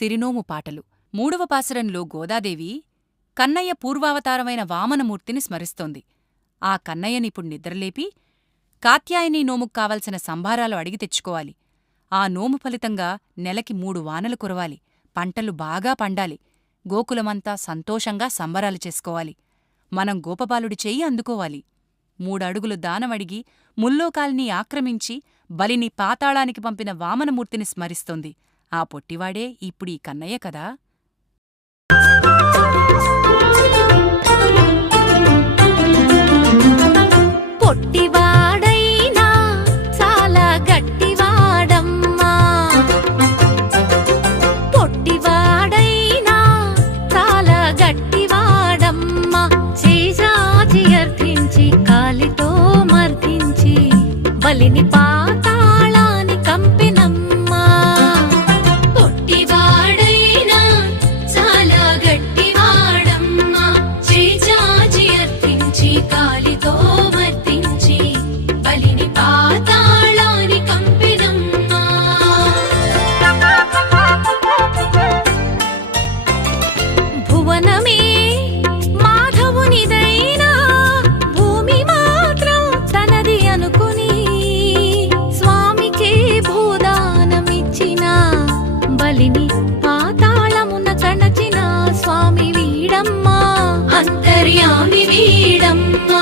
సిరినోము పాటలు. 3వ పాసురంలో గోదాదేవి కన్నయ్య పూర్వావతారమైన వామనమూర్తిని స్మరిస్తోంది. ఆ కన్నయ్యనిప్పుడు నిద్రలేపి కాత్యాయనీ నోముకు కావలసిన సంభారాలు అడిగి తెచ్చుకోవాలి. ఆ నోము ఫలితంగా నెలకి 3 వానలు కురవాలి, పంటలు బాగా పండాలి, గోకులమంతా సంతోషంగా సంబరాలు చేసుకోవాలి. మనం గోపబాలుడి చెయ్యి అందుకోవాలి. 3 అడుగులు దానమడిగి ముల్లోకాల్ని ఆక్రమించి బలిని పాతాళానికి పంపిన వామనమూర్తిని స్మరిస్తోంది. ఆ పొట్టివాడే ఇప్పుడీ కన్నయ్య కదా. పొట్టివాడైనా చాలా గట్టివాడమ్మా, పొట్టివాడైనా చాలా గట్టివాడమ్మా, చేజాచి అర్థించి కాలితో మర్దించి బలిని పాతాళాని కంపినమ్మా. పొట్టివాడైనా చాలా గట్టివాడమ్మా, చేజాచి అర్థించి కాలితో బలిని పాతాళమున చణచిన స్వామి వీడమ్మా, అంతర్యామి వీడమ్మా.